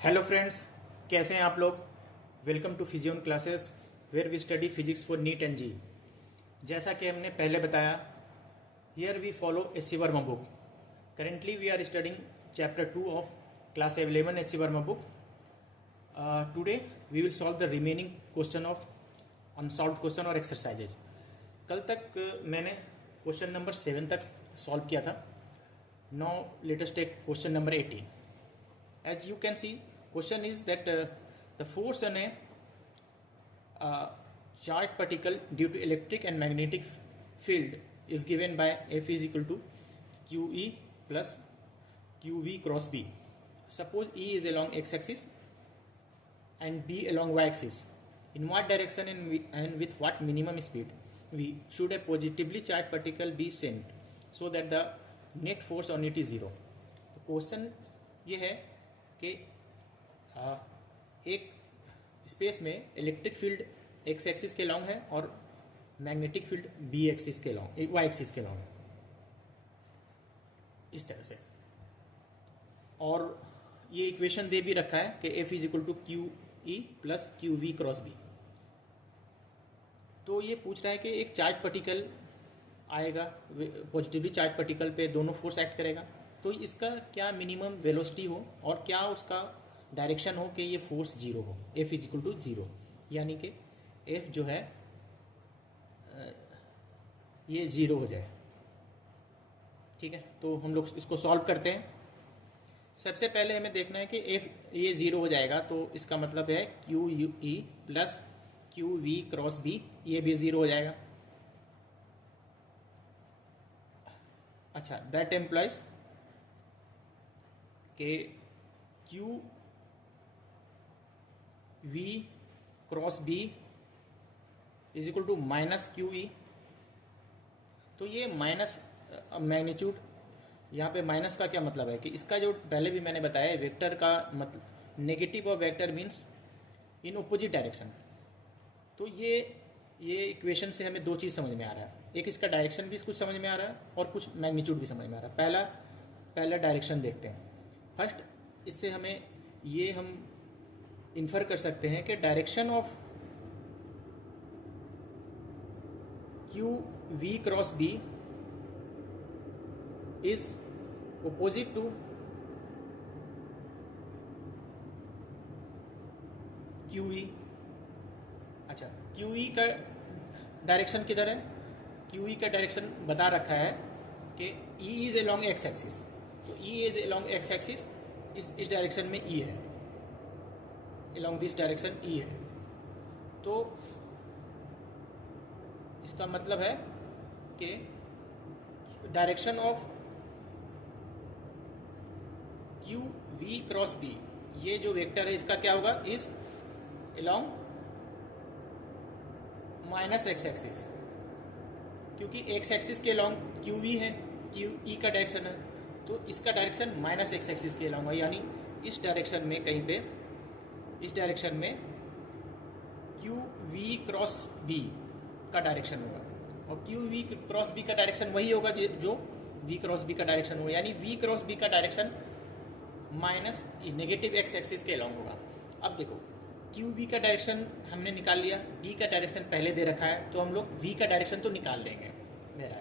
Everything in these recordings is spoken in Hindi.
हेलो फ्रेंड्स, कैसे हैं आप लोग। Welcome to Physion classes where we study physics for NEET and JEE. जैसा कि हमने पहले बताया, here we follow H C Verma book. Currently we are studying chapter 2 of class 11 H C Verma book. Today we will solve the remaining question of unsolved question और एक्सरसाइजेज। कल तक मैंने क्वेश्चन नंबर 7 तक सॉल्व किया था। Now let us take question number 18। As you can see, question is that the force on a charged particle due to electric and magnetic field is given by F is equal to QE plus QV cross B. Suppose E is along x-axis and B along y-axis. In what direction and with what minimum speed V should a positively charged particle be sent so that the net force on it is zero? तो क्वेश्चन ये है कि एक स्पेस में इलेक्ट्रिक फील्ड एक्स एक्सिस के लॉन्ग है और मैग्नेटिक फील्ड बी एक्सिस के लॉन्ग, वाई एक्सिस के लॉन्ग है, इस तरह से। और ये इक्वेशन दे भी रखा है कि F is equal to Q E plus Q V cross B. तो ये पूछ रहा है कि एक चार्ज पार्टिकल आएगा, पॉजिटिवली चार्ज पार्टिकल पे दोनों फोर्स एक्ट करेगा, तो इसका क्या मिनिमम वेलोसिटी हो और क्या उसका डायरेक्शन हो कि ये फोर्स जीरो हो, F is equal to zero, यानी कि एफ जो है ये जीरो हो जाए। ठीक है, तो हम लोग इसको सॉल्व करते हैं। सबसे पहले हमें देखना है कि एफ ये जीरो हो जाएगा, तो इसका मतलब है Q U E plus Q V cross B, ये भी जीरो हो जाएगा। अच्छा, दैट एम्प्लॉइज के Q V cross B is equal to minus Q E. तो ये माइनस मैग्नीट्यूड, यहाँ पे माइनस का क्या मतलब है कि इसका जो पहले भी मैंने बताया, वेक्टर का मतलब negative of vector means in opposite direction. तो ये इक्वेशन से हमें दो चीज़ समझ में आ रहा है, एक इसका डायरेक्शन भी कुछ समझ में आ रहा है और कुछ मैग्नीट्यूड भी समझ में आ रहा है। पहला डायरेक्शन देखते हैं। फर्स्ट, इससे हमें ये हम इन्फर कर सकते हैं कि direction of Q V cross B is opposite to Q E. अच्छा, क्यू ई का डायरेक्शन किधर है? क्यू ई का डायरेक्शन बता रखा है कि E is along x axis, तो E is along x axis, इस डायरेक्शन में ई है, अलोंग दिस डायरेक्शन ई है। तो इसका मतलब है कि direction of Q V cross B, ये जो वेक्टर है इसका क्या होगा, is along minus X axis, क्योंकि एक्स एक्सिस के अलोंग क्यू वी है, क्यू ई का डायरेक्शन है, तो इसका डायरेक्शन माइनस एक्स एक्सिस के अलोंग है, यानी इस डायरेक्शन में कहीं पे, इस डायरेक्शन में क्यू वी क्रॉस बी का डायरेक्शन होगा, और क्यू वी क्रॉस बी का डायरेक्शन वही होगा जो वी क्रॉस बी का डायरेक्शन होगा, यानी वी क्रॉस बी का direction minus negative X axis के अलोंग होगा। अब देखो, क्यू वी का डायरेक्शन हमने निकाल लिया, बी का डायरेक्शन पहले दे रखा है, तो हम लोग वी का डायरेक्शन तो निकाल लेंगे मेरा।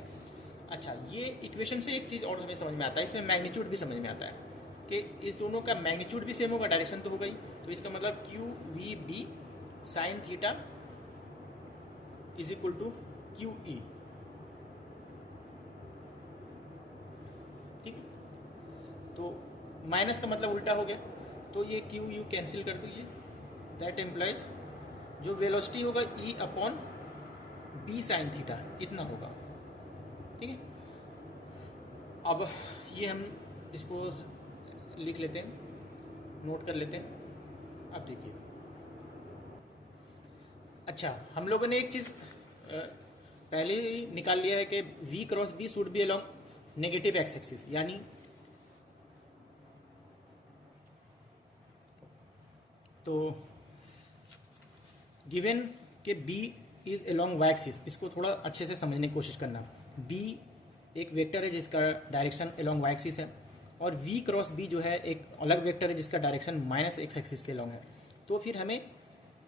अच्छा, ये इक्वेशन से एक चीज़ और हमें समझ में आता है, इसमें मैग्नीट्यूड भी समझ में आता है कि इस दोनों का मैग्नीट्यूड भी सेम होगा, डायरेक्शन तो हो गई, तो इसका मतलब Q V B sine theta is equal to Q E. ठीक है, तो माइनस का मतलब उल्टा हो गया, तो ये क्यू यू कैंसिल कर दीजिए। दैट एम्प्लॉइज जो वेलोसिटी होगा E upon B sine theta, इतना होगा। ठीक है, अब ये हम इसको लिख लेते हैं, नोट कर लेते हैं। अब देखिए, अच्छा, हम लोगों ने एक चीज़ पहले ही निकाल लिया है कि v cross B should be along negative X axis, यानी तो गिवन के b is along Y axis, इसको थोड़ा अच्छे से समझने की कोशिश करना। b एक वेक्टर है जिसका डायरेक्शन अलोंग वाई एक्सिस है, और v क्रॉस b जो है एक अलग वेक्टर है जिसका डायरेक्शन माइनस एक्स एक्सिस के लॉन्ग है। तो फिर हमें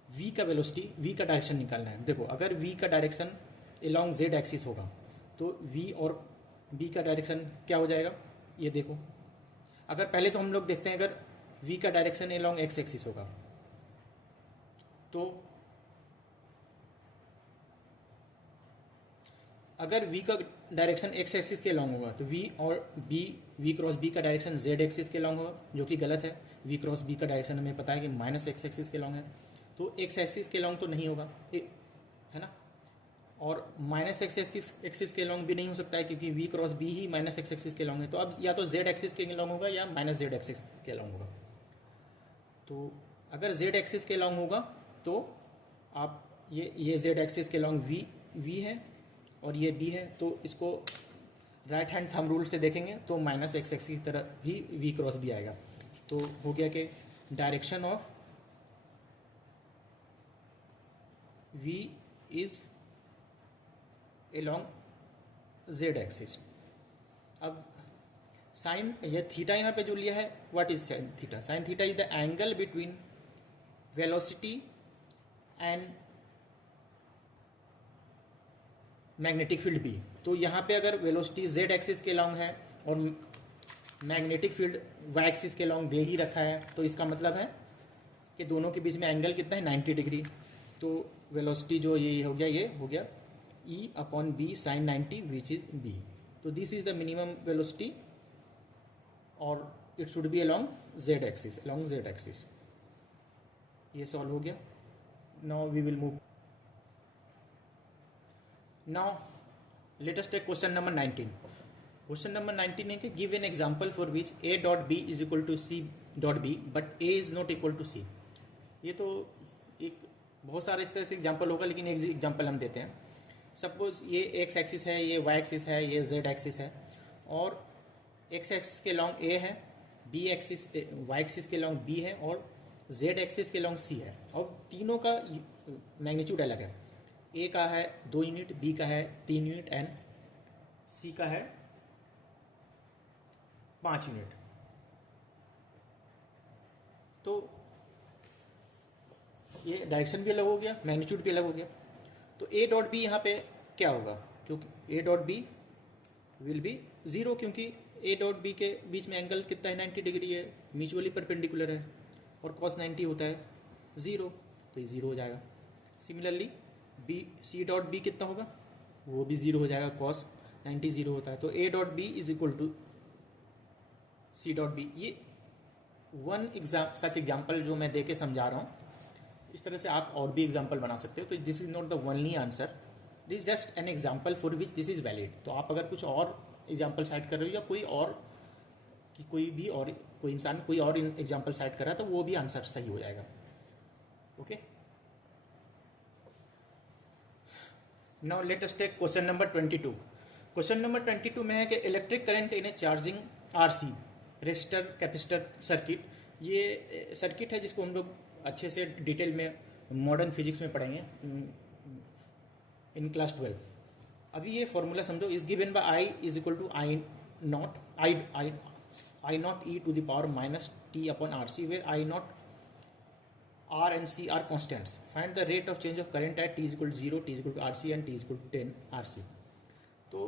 v का वेलोसिटी, v का डायरेक्शन निकालना है। देखो अगर v का डायरेक्शन अलॉन्ग z एक्सिस होगा तो v और b का डायरेक्शन क्या हो जाएगा, ये देखो। अगर पहले तो हम लोग देखते हैं अगर v का डायरेक्शन अलॉन्ग x एक्सिस होगा तो अगर v का डायरेक्शन x एक्सिस के लॉन्ग होगा तो v और b, v क्रॉस b का डायरेक्शन z एक्सिस के लॉन्ग होगा, जो कि गलत है। v क्रॉस b का डायरेक्शन हमें पता है कि माइनस x एक्सिस के लॉन्ग है, तो x एक्सिस के लॉन्ग तो नहीं होगा, है ना। और माइनस x एक्सिस के लॉन्ग भी नहीं हो सकता है क्योंकि v क्रॉस b ही माइनस x एक्सिस के लॉन्ग है। तो अब या तो z एक्सिस के लॉन्ग होगा या माइनस z एक्सिस के लॉन्ग होगा। तो अगर z एक्सिस के लॉन्ग होगा तो आप ये z एक्सिस के लॉन्ग v है और ये b है, तो इसको राइट हैंड थंब रूल से देखेंगे तो माइनस एक्स एक्सिस की तरह ही v क्रॉस b आएगा। तो हो गया कि direction of v is along z axis. अब साइन, ये थीटा यहाँ पे जो लिया है, what is sine theta? Sign theta is the angle between velocity and magnetic field b। तो यहाँ पे अगर वेलोसिटी z एक्सिस के लॉन्ग है और मैग्नेटिक फील्ड y एक्सिस के लॉन्ग दे ही रखा है, तो इसका मतलब है कि दोनों के बीच में एंगल कितना है, 90 डिग्री। तो वेलोसिटी जो ये हो गया e upon b sine 90 which is b। तो this is the minimum velocity और it should be along z axis. ये सॉल्व हो गया। Now we will move. Now let us take question number 19। Question number 19 है कि give an example for which a dot b is equal to c dot b but a is not equal to c। ये तो एक बहुत सारे इस तरह से एग्जांपल होगा, लेकिन एक एग्जांपल हम देते हैं। सपोज ये x एक्सिस है, ये y एक्सिस है, ये z एक्सिस है और x एक्सिस के लॉन्ग a है, b एक्सिस y एक्सिस के लॉन्ग b है और z एक्सिस के लॉन्ग c है। और तीनों का मैग्नीट्यूड अलग है। a का है 2 यूनिट, b का है 3 यूनिट एंड c का है 5 यूनिट। तो ये डायरेक्शन भी अलग हो गया, मैग्नीट्यूड भी अलग हो गया। तो a डॉट बी यहाँ पे क्या होगा, क्योंकि a dot B will be 0, क्योंकि a डॉट बी के बीच में एंगल कितना है, 90 डिग्री है, म्यूचुअली परपेंडिकुलर है और cos 90 होता है 0, तो ये 0 हो जाएगा। सिमिलरली c डॉट बी कितना होगा, वो भी 0 हो जाएगा, cos 90 0 होता है। तो a dot B is equal to c dot B. ये सच एग्जाम्पल जो मैं दे के समझा रहा हूँ। इस तरह से आप और भी एग्जाम्पल बना सकते हो। तो this is not the only answer, this is just an example for which this is valid. तो आप अगर कुछ और एग्जाम्पल साइड कर रहे हो या कोई इंसान कोई और एग्जाम्पल साइड कर रहा है तो वो भी आंसर सही हो जाएगा। Okay, now let us take question number 22। Question number 22 में है कि electric current in a charging RC resistor capacitor circuit. ये सर्किट है जिसको हम लोग अच्छे से डिटेल में मॉडर्न फिजिक्स में पढ़ेंगे इन क्लास 12। अभी ये फॉर्मूला समझो, is given by I is equal to I naught E to the power minus T upon R C, where I naught R and C are constants. Find the rate of change of current at T is equal to 0, T is equal to R C and T is equal to 10 R C. तो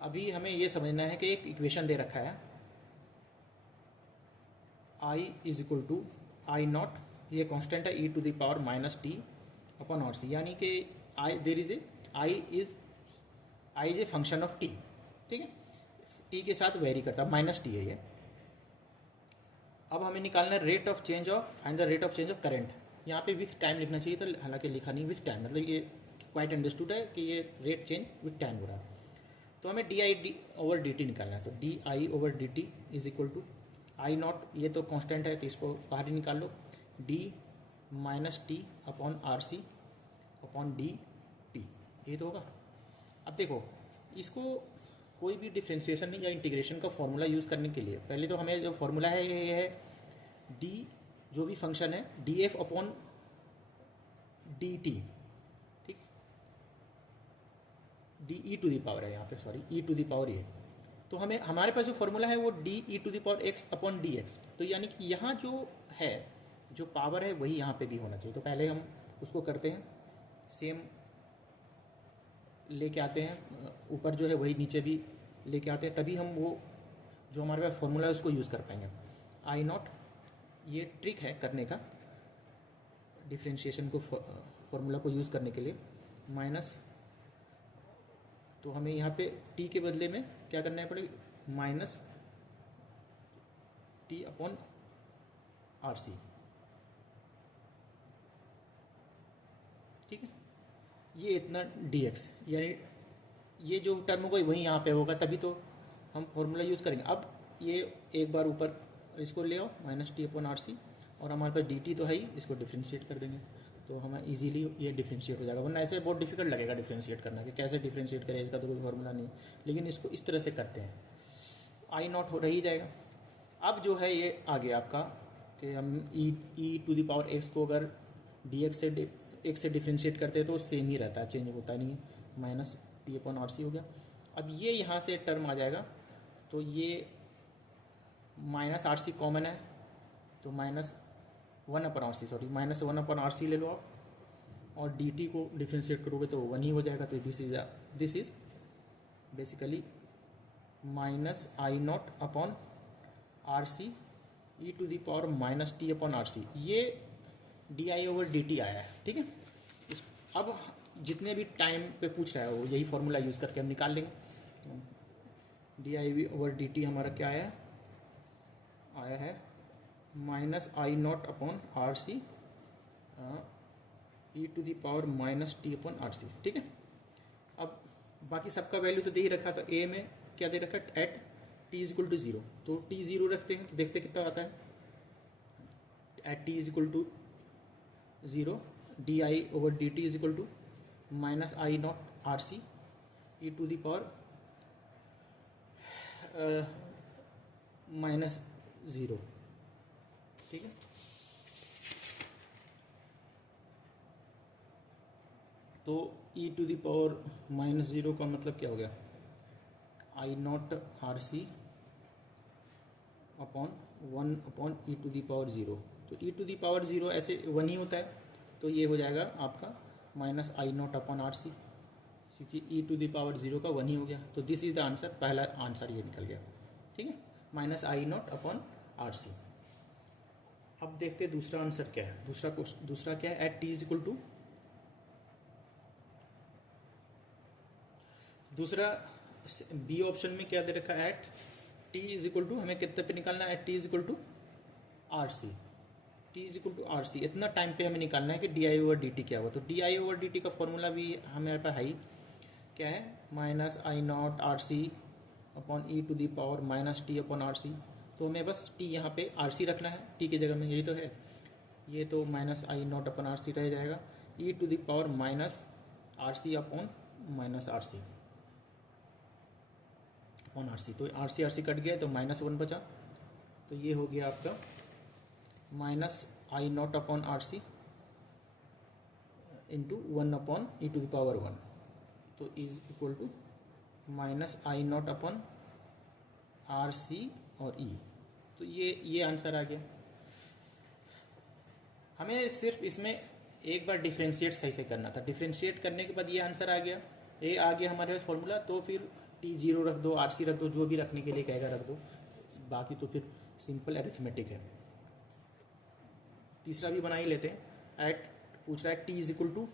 अभी हमें ये समझना है कि एक इक्वेशन दे रखा है, I is equal to I naught, ये कांस्टेंट है, e to the power minus T upon R C, यानी कि I there is a I is a function of t. ठीक है, टी के साथ वेरी करता है, माइनस टी है ये। अब हमें निकालना है rate of change of, find the rate of change of current. यहाँ पे विथ टाइम लिखना चाहिए, तो हालांकि लिखा नहीं विथ टाइम, मतलब ये क्वाइट अंडरस्टूड है कि ये रेट चेंज विथ टाइम हो रहा है। तो हमें d I over D t निकालना है। तो D I over D t is equal to I naught, ये तो कांस्टेंट है तो इसको बाहर ही निकाल लो, d minus T upon R C upon d t, ये तो होगा। अब देखो, इसको कोई भी डिफ्रेंशिएशन या इंटीग्रेशन का फॉर्मूला यूज़ करने के लिए पहले तो हमें जो फॉर्मूला है ये है डी, जो भी फंक्शन है, d f upon d t. ठीक, d e to the power है यहाँ पे, sorry e to the power ये। तो हमें हमारे पास जो फॉर्मूला है वो d e to the power x upon d x, तो यानी कि यहाँ जो है, जो पावर है वही यहाँ पे भी होना चाहिए। तो पहले हम उसको करते हैं, सेम लेके आते हैं, ऊपर जो है वही नीचे भी लेके आते हैं, तभी हम वो जो हमारे पास फॉर्मूला है उसको यूज़ कर पाएंगे। आई नॉट, ये ट्रिक है करने का, डिफ्रेंशिएशन को फॉर्मूला को यूज़ करने के लिए, माइनस, तो हमें यहाँ पे टी के बदले में क्या करना है पड़ेगा, minus T upon R C. ठीक है, ये इतना डी एक्स, यानी ये जो टर्म होगा वही यहाँ पे होगा, तभी तो हम फॉर्मूला यूज़ करेंगे। अब ये एक बार ऊपर इसको ले आओ, minus T upon R C, और हमारे पास डी टी तो है ही, इसको डिफ्रेंशिएट कर देंगे तो हमें इजीली ये डिफ्रेंशिएट हो जाएगा। वरना ऐसे बहुत डिफिकल्ट लगेगा डिफ्रेंशिएट करना, कि कैसे डिफ्रेंशिएट करें, इसका तो कोई फॉर्मूला नहीं, लेकिन इसको इस तरह से करते हैं, आई नॉट हो रही जाएगा। अब जो है ये आ गया आपका कि हम ई टू द पावर एक्स को अगर डी एक्स से डिफ्रेंशिएट करते हैं तो सेम ही रहता है, चेंज होता नहीं है, minus T upon R C हो गया। अब ये यहाँ से टर्म आ जाएगा, तो ये माइनस आर सी कॉमन है, तो minus one upon R C, sorry minus one upon R C ले लो आप, और डी टी को डिफ्रेंशिएट करोगे तो वन ही हो जाएगा। तो this is basically minus I naught upon R C e to the power minus T upon R C, ये d I over D t आया है। ठीक है, अब जितने भी टाइम पे पूछ रहा है वो यही फॉर्मूला यूज़ करके हम निकाल लेंगे। D I over D T हमारा क्या आया है minus I naught upon R C e to the power minus T upon R C. ठीक है, अब बाकी सबका वैल्यू तो दे ही रखा था, ए में क्या दे रखा है, at T is equal to zero, तो टी जीरो रखते हैं तो देखते कितना आता है, at T is equal to zero, d I over D t is equal to minus I naught R C e to the power minus zero. ठीक है, तो e to the power minus zero का मतलब क्या हो गया, I naught R C upon one upon e to the power zero. तो e to the power zero ऐसे वन ही होता है, तो ये हो जाएगा आपका minus I naught upon R C, क्योंकि e to the power zero का वन ही हो गया। तो दिस इज द आंसर, पहला आंसर ये निकल गया। ठीक है, minus I naught upon R C. अब देखते हैं दूसरा आंसर क्या है। दूसरा क्या है, at T is equal to, दूसरा बी ऑप्शन में क्या दे रखा है, at T is equal to, हमें कितने पे निकालना है, at T is equal to R C, T is equal to R C, इतना टाइम पे हमें निकालना है कि D I over D T क्या हुआ। तो D I over D T का फॉर्मूला भी हमारे पास है, क्या है, minus I naught R C upon e to the power minus T upon R C. तो हमें बस टी यहाँ पे आर सी रखना है, टी की जगह में, यही तो है, ये तो minus I naught upon R C रह जाएगा, e to the power minus R C upon minus R C upon R C. तो आर सी कट गया तो माइनस वन बचा, तो ये हो गया आपका minus I naught upon R C into one upon e to the power one, तो is equal to minus I naught upon R C और ई। तो ये आंसर आ गया। हमें सिर्फ इसमें एक बार डिफ्रेंशिएट सही से करना था, डिफ्रेंशिएट करने के बाद ये आंसर आ गया, ये आ गया हमारे पास फॉर्मूला। तो फिर टी जीरो रख दो, आर सी रख दो, जो भी रखने के लिए कहेगा रख दो, बाकी तो फिर सिंपल अरिथमेटिक है। तीसरा भी बना ही लेते हैं, एट पूछ रहा है T is equal to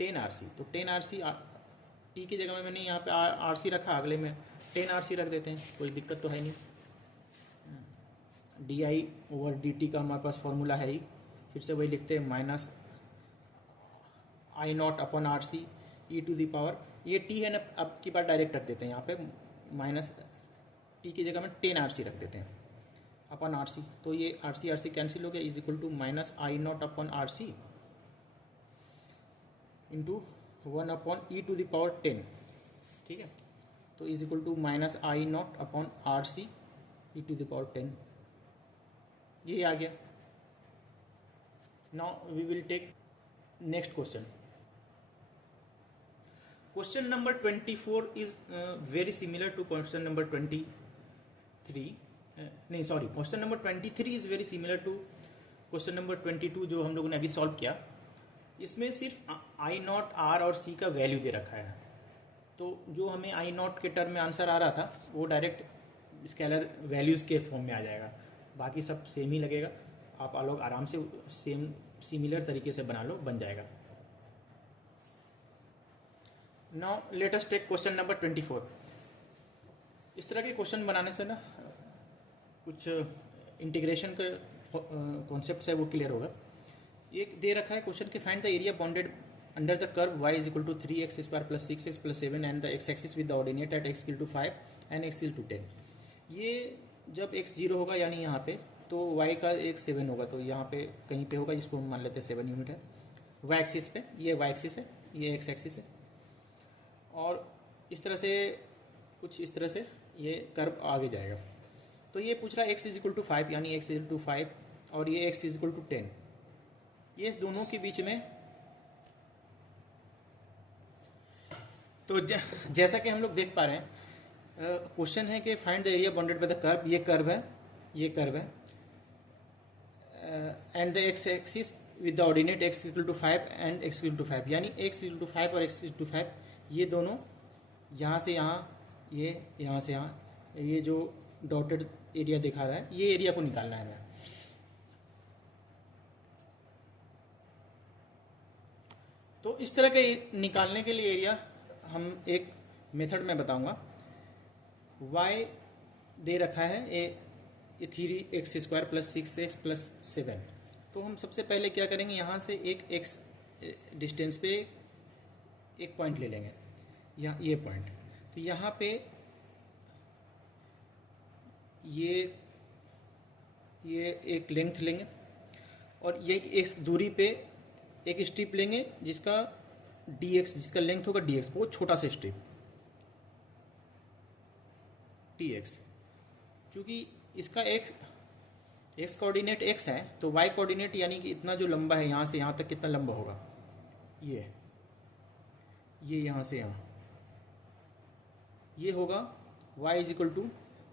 10 R C. तो 10 आर सी, टी की जगह में मैंने यहाँ पे आर सी रखा, अगले में 10 आर सी रख देते हैं, कोई दिक्कत तो है नहीं। D I over D T का हमारे पास फॉर्मूला है ही, फिर से वही लिखते हैं, minus I naught upon R C e to the power, ये टी है ना, अब की बार डायरेक्ट रख देते हैं यहाँ पे, माइनस टी की जगह में 10 आर सी रख देते हैं अपॉन आर सी। तो ये आर सी कैंसिल हो गया, is equal to minus I naught upon R C into one upon e to the power 10। ठीक है, तो is equal to minus I naught upon R C e to the power 10, ये आ गया। Now we will take next question. Question number 24 is very similar to question number 23 नहीं sorry, question number 23 is very similar to question number 22 जो हम लोगों ने अभी सॉल्व किया। इसमें सिर्फ आई नॉट, आर और सी का वैल्यू दे रखा है। तो जो हमें आई नॉट के टर्म में आंसर आ रहा था वो डायरेक्ट स्केलर वैल्यूज़ के फॉर्म में आ जाएगा, बाकी सब सेम ही लगेगा। आप लोग आराम से सेम सिमिलर तरीके से बना लो, बन जाएगा। Now let us take question number 24। इस तरह के क्वेश्चन बनाने से ना कुछ इंटीग्रेशन का कॉन्सेप्ट है वो क्लियर होगा। एक दे रखा है क्वेश्चन के find the area bounded under the curve y is equal to 3x square plus 6x plus 7 and the x axis with the ordinate at x equal to 5 and x equal to 10। ये जब x 0 होगा यानी यहाँ पे, तो y का एक 7 होगा, तो यहाँ पे कहीं पे होगा, जिसको हम मान लेते हैं 7 यूनिट है y एक्सिस पे। ये y एक्सिस है, ये x एक्सिस है, और इस तरह से कुछ इस तरह से ये कर्व आगे जाएगा। तो ये पूछ रहा है x इज इक्वल टू 5 यानी x इज इक्वल टू 5 और ये x इज इक्वल टू 10। ये दोनों के बीच में तो जैसा कि हम लोग देख पा रहे हैं, क्वेश्चन है कि find the area bounded by the curve. ये कर्व है, ये कर्व है, and the X axis with the ordinate x equal to 5 and x equal to 5 यानी x इक्वल टू 5 और x इक्वल टू 5 ये दोनों यहाँ से यहाँ, ये यहाँ से यहाँ, ये जो डॉटेड एरिया दिखा रहा है ये एरिया को निकालना है हमें। तो इस तरह के निकालने के लिए एरिया हम एक मेथड में बताऊंगा। y दे रखा है ये 3x square plus 6x plus 7। तो हम सबसे पहले क्या करेंगे, यहाँ से एक x डिस्टेंस पे एक पॉइंट ले लेंगे, यहाँ ये पॉइंट। तो यहाँ पे ये एक लेंथ लेंगे और ये एक दूरी पे एक स्ट्रिप लेंगे जिसका dx, जिसका लेंथ होगा dx, बहुत छोटा सा स्ट्रिप dx। क्योंकि इसका x कोऑर्डिनेट x है तो y कोऑर्डिनेट यानी कि इतना जो लंबा है यहाँ से यहाँ तक कितना लंबा होगा, ये यहाँ से यहाँ, ये होगा y is equal to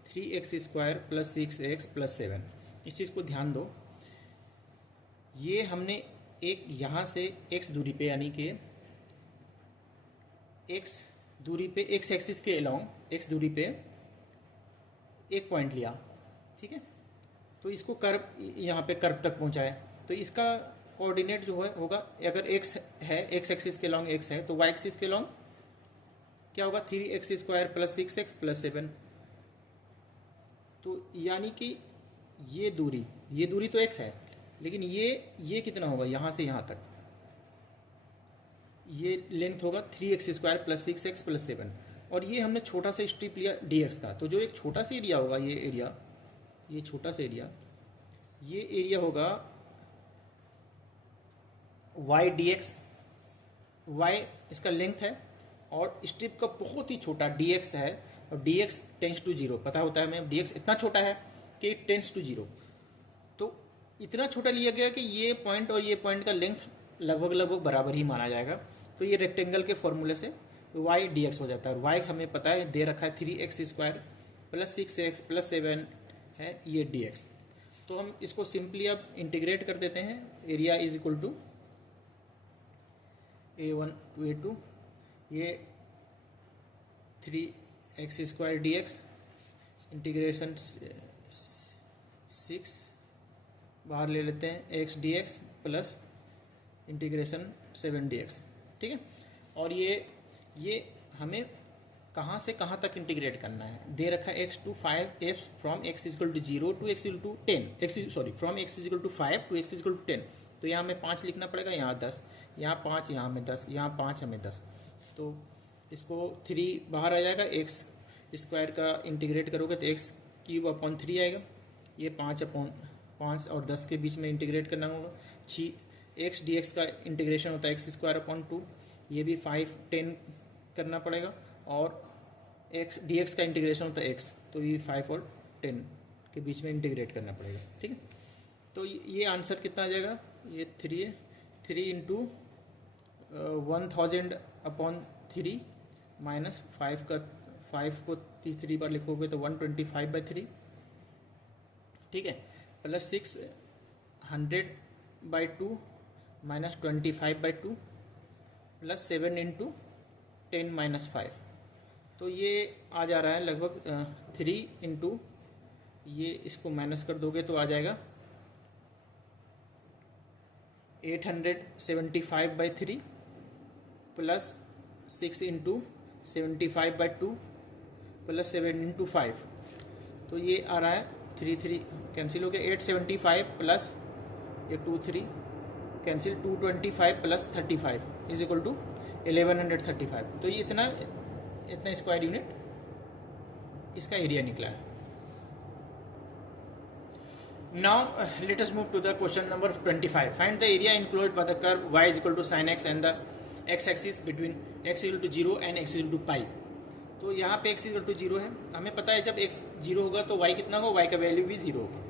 3x square plus 6x plus 7। इस चीज़ को ध्यान दो, ये हमने एक यहाँ से x दूरी पे यानी कि x दूरी पे x एक्सिस के अलोंग x दूरी पे एक पॉइंट लिया, ठीक है। तो इसको कर्व यहाँ पे कर्व तक पहुँचाए, तो इसका कोऑर्डिनेट जो है होगा, अगर x है x एक्सिस के अलोंग x है तो y एक्सिस के अलोंग क्या होगा 3x square plus 6x plus 7। तो यानी कि ये दूरी तो x है, लेकिन ये कितना होगा यहाँ से यहाँ तक, ये लेंथ होगा 3x square plus 6x plus 7। और ये हमने छोटा सा स्ट्रिप लिया dx का, तो जो एक छोटा सा एरिया होगा, ये छोटा सा एरिया, ये एरिया होगा y dx। y इसका लेंथ है और स्ट्रिप का बहुत ही छोटा dx है, और dx टेंस टू 0 पता होता है हमें, dx इतना छोटा है कि टेंस टू 0। तो इतना छोटा लिया गया कि ये पॉइंट और ये पॉइंट का लेंथ लगभग बराबर ही माना जाएगा। तो ये रेक्टेंगल के फॉर्मूले से y dx हो जाता है, और y हमें पता है दे रखा है 3x square plus 6x plus 7 है ये dx। तो हम इसको सिंपली अब इंटीग्रेट कर देते हैं। Area is equal to a1 to a2, ये 3x स्क्वायर dx इंटीग्रेशन 6 बाहर ले लेते हैं x dx plus integration 7 dx, ठीक है। और ये हमें कहाँ से कहाँ तक इंटीग्रेट करना है, दे रखा है x to 5 from x equal to 0 to x equal to 10, from x equal to 5 to x equal to 10। तो यहाँ हमें 5 लिखना पड़ेगा, यहाँ 10, यहाँ 5, यहाँ हमें 10, यहाँ 5 हमें 10। तो इसको 3 बाहर आ जाएगा, x स्क्वायर का इंटीग्रेट करोगे तो x क्यूब अपॉन 3 आएगा, ये 5 अपॉन 5 और 10 के बीच में इंटीग्रेट करना होगा। x dx का इंटीग्रेशन होता है x स्क्वायर अपॉन 2, ये भी 5 10 करना पड़ेगा, और x dx का इंटीग्रेशन होता है x, तो ये 5 और 10 के बीच में इंटीग्रेट करना पड़ेगा, ठीक है। तो ये आंसर कितना आ जाएगा, ये 3 इंटू 1000 अपॉन 3 माइनस 5 का 5 को 3 बार लिखोगे तो 125/3, ठीक है, प्लस 600/2 माइनस 25/2 प्लस 7 इंटू 10-5। तो ये आ जा रहा है लगभग 3 इंटू, ये इसको माइनस कर दोगे तो आ जाएगा 875/3 प्लस 6 इंटू 75/2 प्लस 7 इंटू 5। तो ये आ रहा है 3 कैंसिल हो गया, 875 प्लस ये 2 cancel, 225 plus 35 is equal to 1135। तो ये इतना स्क्वायर यूनिट इसका एरिया निकला है। Now let us move to the question number 25। Find the area enclosed by the curve y is equal to sin x and the x axis between x equal to 0 and x equal to pi. तो यहाँ पे x इक्वल टू 0 है, हमें पता है जब x 0 होगा तो y कितना होगा, y का वैल्यू भी 0 होगा।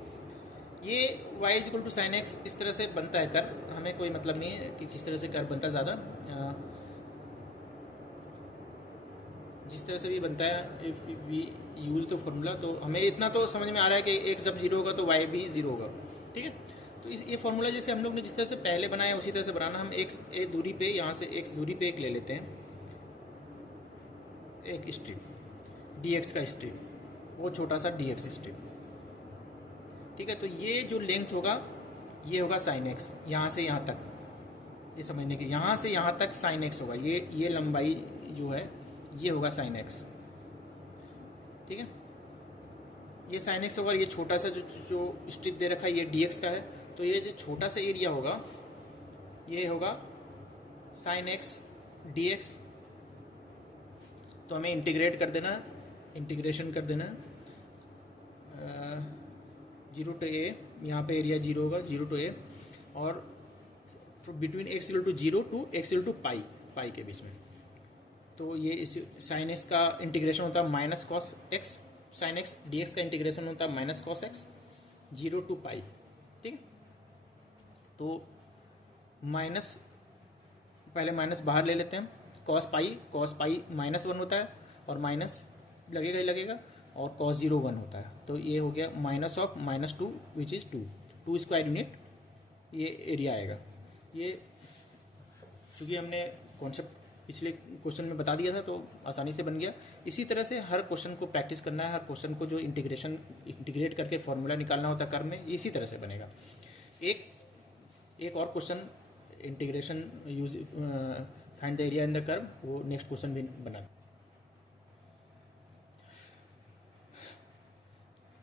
ये y is equal to sin x इस तरह से बनता है कर्व, हमें कोई मतलब नहीं है कि किस तरह से कर्व बनता है, ज़्यादा जिस तरह से भी बनता है if we use the formula, तो हमें इतना तो समझ में आ रहा है कि x जब 0 होगा तो y भी 0 होगा, ठीक है। तो ये फॉर्मूला जैसे हम लोग ने जिस तरह से पहले बनाया उसी तरह से बनाना। हम x दूरी पे, यहाँ से x दूरी पे एक ले लेते हैं, एक स्ट्रिप dx का स्ट्रिप, वो छोटा सा dx स्ट्रिप, ठीक है। तो ये जो लेंथ होगा ये होगा sin x, यहाँ से यहाँ तक, ये समझने के, यहाँ से यहाँ तक sin x होगा, ये लंबाई जो है ये होगा sin x, ठीक है। ये sin x होगा, ये छोटा सा जो स्ट्रिप दे रखा है ये dx का है, तो ये जो छोटा सा एरिया होगा ये होगा sin x dx। तो हमें इंटीग्रेट कर देना, इंटीग्रेशन कर देना 0 to a, यहाँ पे एरिया 0 होगा, 0 to a, और between x equal to 0 to x equal to pi के बीच में। तो ये इस sin x का इंटीग्रेशन होता है minus cos x, sin x dx का इंटीग्रेशन होता है माइनस कॉस x 0 टू पाई, ठीक है। तो माइनस, पहले माइनस बाहर ले लेते हैं, कॉस पाई -1 होता है और माइनस लगेगा ही लगेगा, और cos 0 1 होता है। तो ये हो गया minus of -2 which is 2 square unit ये एरिया आएगा। ये चूँकि हमने कॉन्सेप्ट पिछले क्वेश्चन में बता दिया था तो आसानी से बन गया। इसी तरह से हर क्वेश्चन को प्रैक्टिस करना है, हर क्वेश्चन को जो इंटीग्रेट करके फॉर्मूला निकालना होता है कर्व में, इसी तरह से बनेगा। एक और question integration use find the area in the curve, वो नेक्स्ट क्वेश्चन भी बना।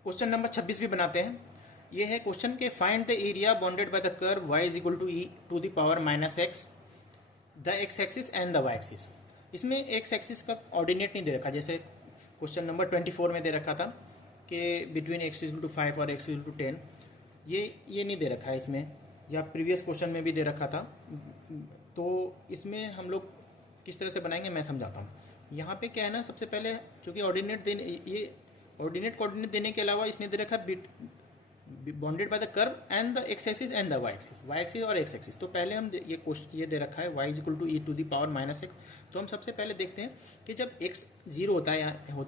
क्वेश्चन नंबर 26 भी बनाते हैं। ये है क्वेश्चन के find the area bounded by the curve y is equal to e to the power -x the x axis and the y axis. इसमें x एक्सिस का ऑर्डिनेट नहीं दे रखा, जैसे क्वेश्चन नंबर 24 में दे रखा था कि बिटवीन x इक्वल टू 5 और x इक्वल टू 10, ये नहीं दे रखा है इसमें, या प्रीवियस क्वेश्चन में भी दे रखा था। तो इसमें हम लोग किस तरह से बनाएंगे मैं समझाता हूँ। यहाँ पे क्या है ना, सबसे पहले चूँकि ऑर्डिनेट कोऑर्डिनेट देने के अलावा इसने दे रखा bounded by the curve and the x axis and the y axis और x एक्सिस। तो पहले हम ये दे रखा है y is equal to e to the power -x। तो हम सबसे पहले देखते हैं कि जब x 0 होता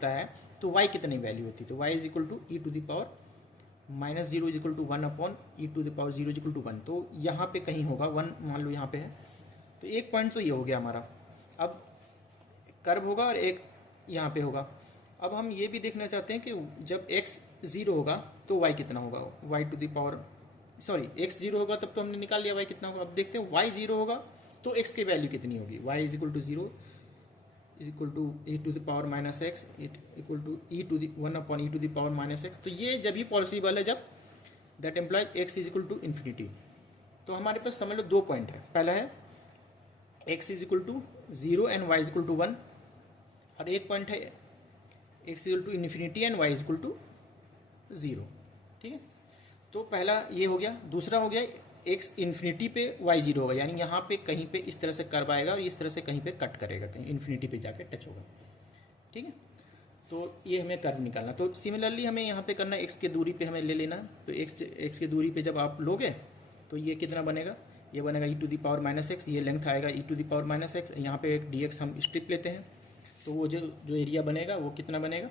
है तो y कितनी वैल्यू होती है। तो y is equal to e to the power -0 is equal to 1 upon e to the power 0 is equal to 1। तो यहाँ पे कहीं होगा 1, मान लो यहाँ पे है। तो एक पॉइंट तो ये हो गया हमारा। अब कर्व होगा और एक यहाँ पे होगा। अब हम ये भी देखना चाहते हैं कि जब x 0 होगा तो y कितना होगा, y to the power x 0 होगा तब तो हमने निकाल लिया y कितना होगा। अब देखते हैं y 0 होगा तो x की वैल्यू कितनी होगी। y is equal to 0 is equal to e to the power -x equal to e to the 1 upon e to the power -x। तो ये जब ही पॉसिबल है जब that implies x is equal to infinity. तो हमारे पास समझ लो 2 पॉइंट है। पहला है x is equal to 0 and y is equal to 1, और एक पॉइंट है x equal to infinity and y equal to 0, ठीक है। तो पहला ये हो गया। दूसरा हो गया x इन्फिनिटी पे y 0 होगा, यानी यहाँ पे कहीं पे इस तरह से कर्व आएगा और इस तरह से कहीं पे कट करेगा, कहीं इन्फिनिटी पे जाके टच होगा, ठीक है। तो ये हमें कर्व निकालना। तो सिमिलरली हमें यहाँ पे करना, x के दूरी पे हमें ले लेना। तो x के दूरी पे जब आप लोगे तो ये कितना बनेगा, ये बनेगा e to the power -x, ये लेंथ आएगा e to the power -x। यहाँ पे एक dx हम स्ट्रिप लेते हैं। तो वो जो एरिया बनेगा वो कितना बनेगा,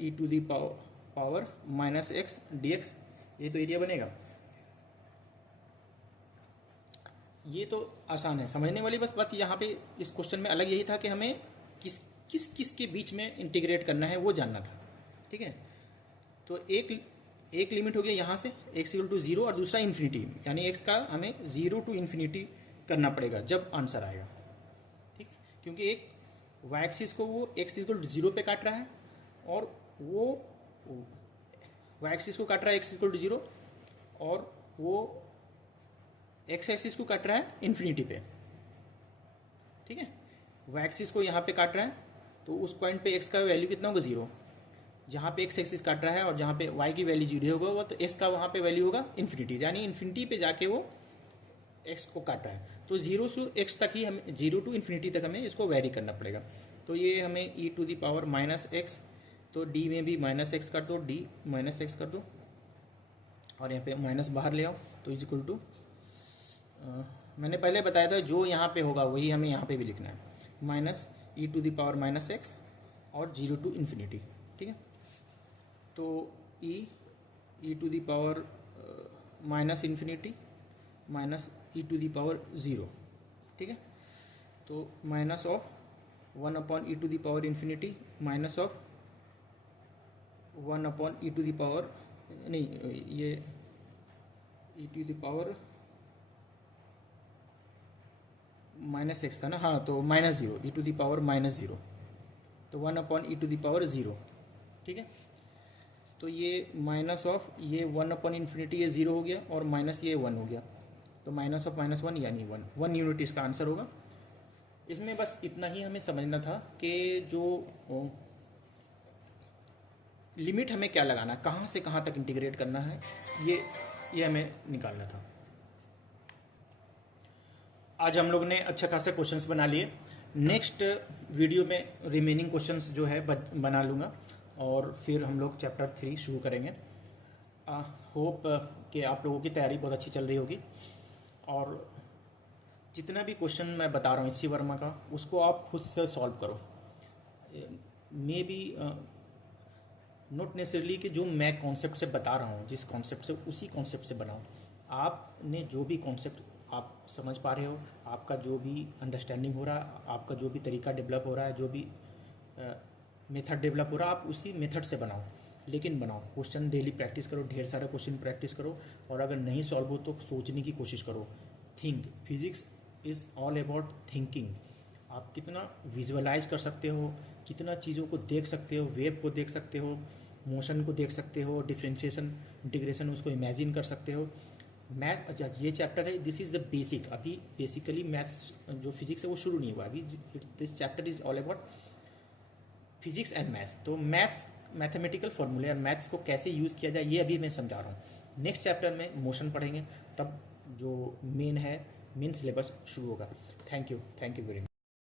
e to the power minus x d x, ये तो एरिया बनेगा। ये तो आसान है समझने वाली, बस बात यहाँ पे इस क्वेश्चन में अलग यही था कि हमें किस किस किस के बीच में इंटीग्रेट करना है वो जानना था। ठीक है, तो एक लिमिट हो गया यहाँ से एक्स इक्वल टू जीरो, और दूसरा इन्फिनिटी, यानी एक्स का हमें जीरो टू इन्फिनिटी करना पड़ेगा जब आंसर आएगा। ठीक, क्योंकि एक वाई एक्सिस को वो एक्स इक्वल टू जीरो पे काट रहा है, और वो वाई एक्सिस को काट रहा है एक्स इक्वल टू जीरो, और वो एक्स एक्सिस को काट रहा है इन्फिनिटी पे। ठीक है, वाई एक्सिस को यहाँ पे काट रहा है, तो उस पॉइंट पे एक्स का वैल्यू कितना होगा, जीरो। जहाँ पे एक्स एक्सिस काट रहा है और जहाँ पे वाई की वैल्यू जीरो होगा, तो एक्स का वहाँ पे वैल्यू होगा इन्फिनिटी, यानी इन्फिनिटी पे जाके वो एक्स को काट रहा है। तो जीरो से एक्स तक ही हमें, जीरो टू इन्फिनिटी तक हमें इसको वेरी करना पड़ेगा। तो ये हमें e to the power minus x, तो डी में भी माइनस एक्स कर दो, डी माइनस एक्स कर दो, और यहाँ पे माइनस बाहर ले आओ, तो इज इक्वल टू, मैंने पहले बताया था जो यहाँ पे होगा वही हमें यहाँ पे भी लिखना है, minus e to the power minus x और जीरो टू इन्फिनिटी। ठीक है, तो e to the power minus infinity minus e to the power zero. ठीक है, तो minus of one upon e to the power infinity minus of one upon e to the power, नहीं ये e to the power minus x था ना, हाँ, तो minus zero, e to the power minus zero, तो one upon e to the power zero. ठीक है, तो ये माइनस ऑफ ये वन अपॉन इन्फिनिटी, ये ज़ीरो हो गया, और माइनस ये वन हो गया, तो माइनस ऑफ माइनस वन यानी वन यूनिट इसका आंसर होगा। इसमें बस इतना ही हमें समझना था कि जो लिमिट हमें क्या लगाना है, कहाँ से कहाँ तक इंटीग्रेट करना है, ये हमें निकालना था। आज हम लोग ने अच्छा खासा क्वेश्चंस बना लिए। नेक्स्ट वीडियो में रिमेनिंग क्वेश्चंस जो है बना लूँगा, और फिर हम लोग चैप्टर 3 शुरू करेंगे। होप कि आप लोगों की तैयारी बहुत अच्छी चल रही होगी, और जितना भी क्वेश्चन मैं बता रहा हूँ एच सी वर्मा का, उसको आप खुद से सॉल्व करो। मे बी नॉट नेसेसरली कि जो मैं कॉन्सेप्ट से बता रहा हूँ, जिस कॉन्सेप्ट से, उसी कॉन्सेप्ट से बनाओ। आपने जो भी कॉन्सेप्ट आप समझ पा रहे हो, आपका जो भी अंडरस्टैंडिंग हो रहा है, आपका जो भी तरीका डेवलप हो रहा है, जो भी मेथड डेवलप हो रहा है, आप उसी मेथड से बनाओ। लेकिन बनाओ, क्वेश्चन डेली प्रैक्टिस करो, ढेर सारा क्वेश्चन प्रैक्टिस करो, और अगर नहीं सॉल्व हो तो सोचने की कोशिश करो। Think, physics is all about thinking. आप कितना विजुअलाइज कर सकते हो, कितना चीज़ों को देख सकते हो, वेव को देख सकते हो, मोशन को देख सकते हो, डिफ्रेंशिएशन, इंटीग्रेशन, उसको इमेजिन कर सकते हो। मैथ, अच्छा ये चैप्टर है, दिस इज़ द बेसिक। अभी बेसिकली मैथ्स जो फिजिक्स है वो शुरू नहीं हुआ अभी, this chapter is all about physics and maths. तो मैथ्स, मैथमेटिकल फॉर्मूले और मैथ्स को कैसे यूज़ किया जाए ये अभी मैं समझा रहा हूँ। नेक्स्ट चैप्टर में मोशन पढ़ेंगे, तब जो मेन सिलेबस शुरू होगा। Thank you very much.